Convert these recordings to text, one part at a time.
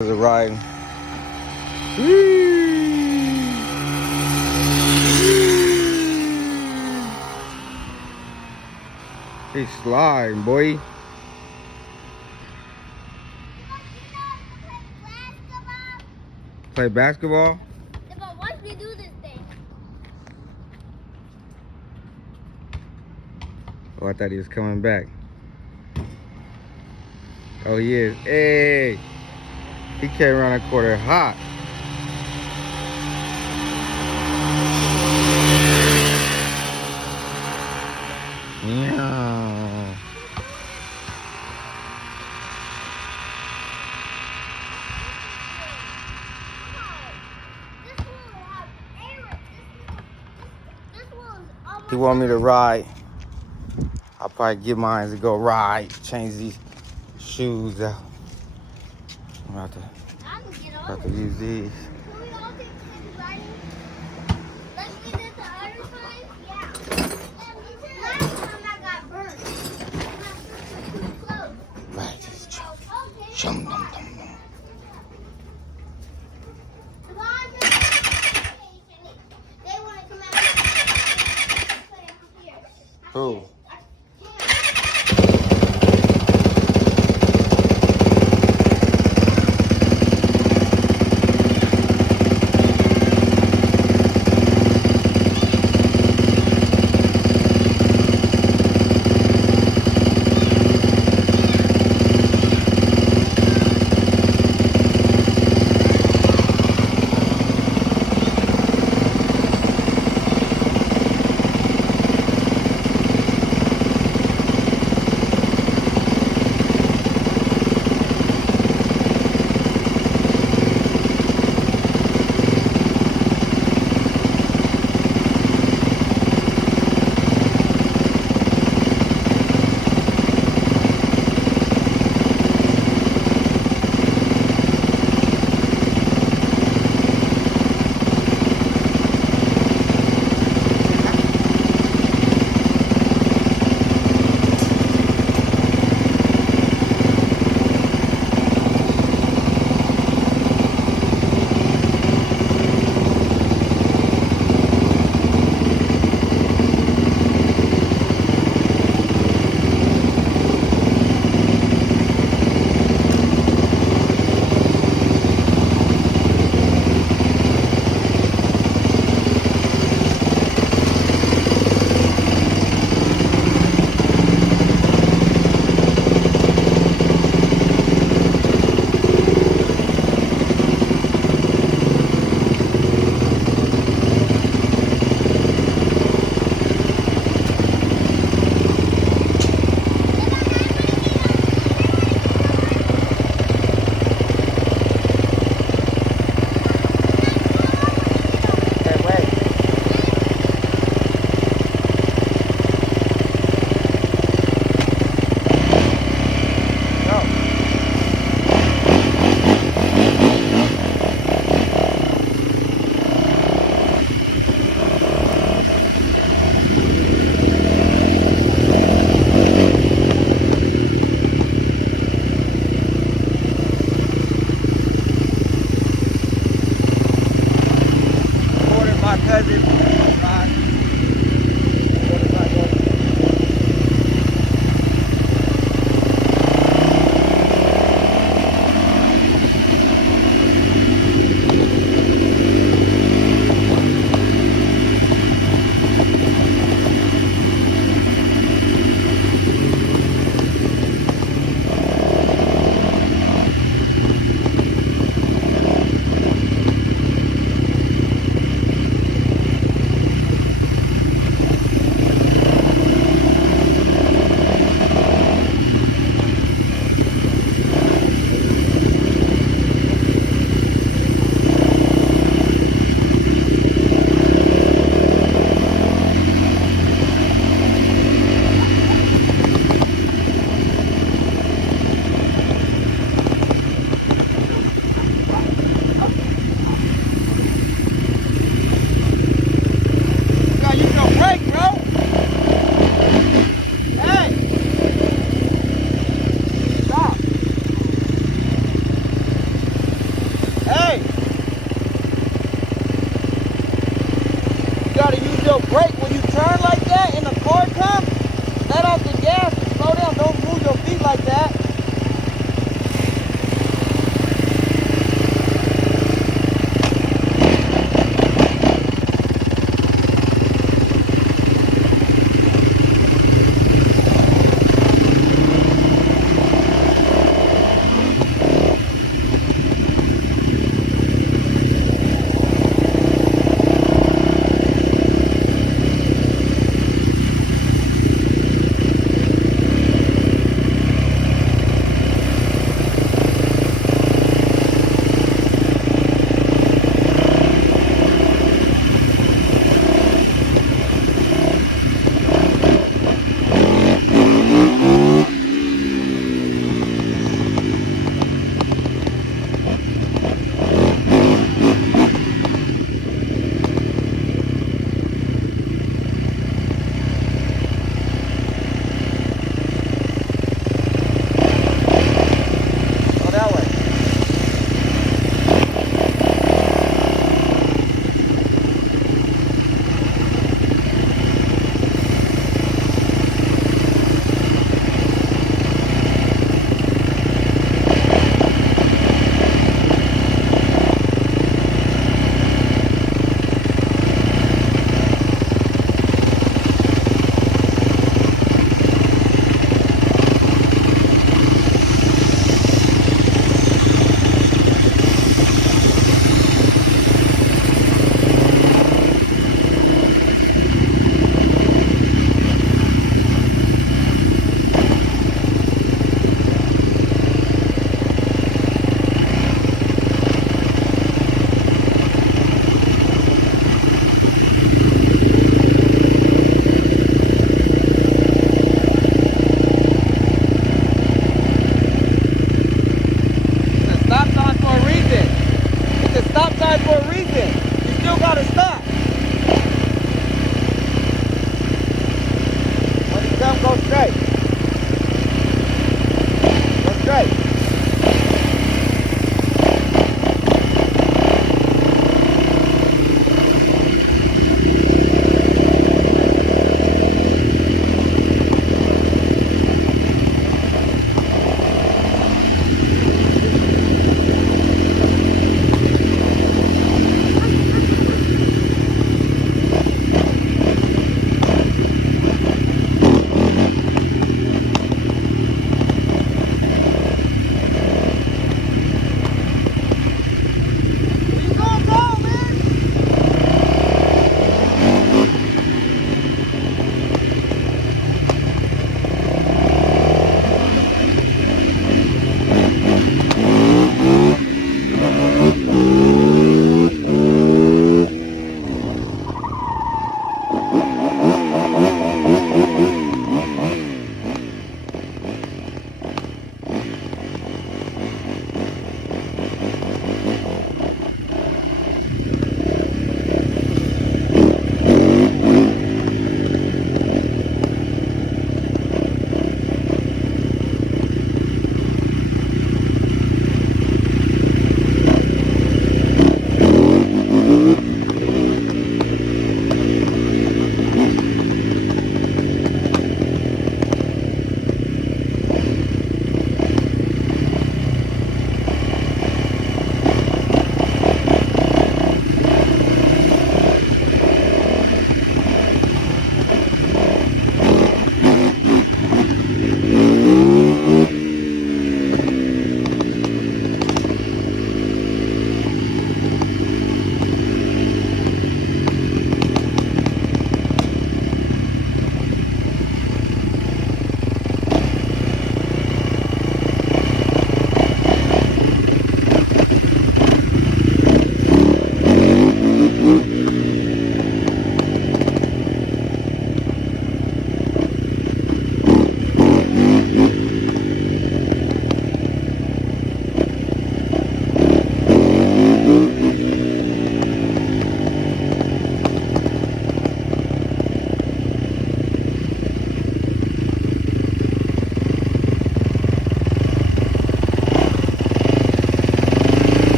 There's a ride. He's sliding, boy. Play basketball? Yeah, but once we do this thing. Oh, I thought he was coming back. Oh, he is. Hey! He came around the corner hot. Yeah. He want me to ride. I'll probably get mine to go ride. Change these shoes out. I'm about to use these. Can we all take turns riding? Like we did the other time? Yeah. Last time I got burnt. Close. Right, just jump. Okay. Jump, dum, dum, dum. They want to come out. Here. Who? My cousin. So brake when you turn like that and the car comes, let off the gas and slow down. Don't move your feet like that.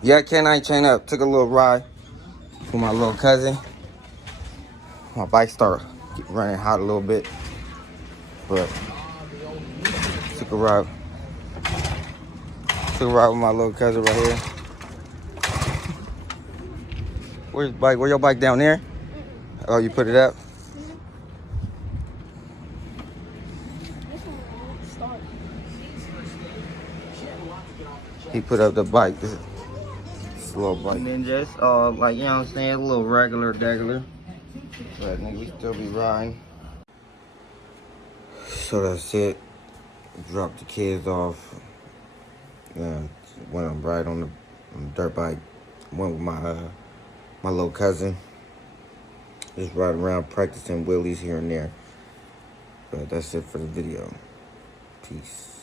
Yeah, canine chain up. Took a little ride with my little cousin. My bike started running hot a little bit, but took a ride. Took a ride with my little cousin right here. Where's the bike? Where your bike down there? Oh, you put it up? He put up the bike. This little bike. And then just like, you know what I'm saying, a little regular. But nigga, we still be riding. So that's it. Dropped the kids off. Went on ride on the dirt bike. Went with my little cousin. Just ride around practicing wheelies here and there. But that's it for the video. Peace.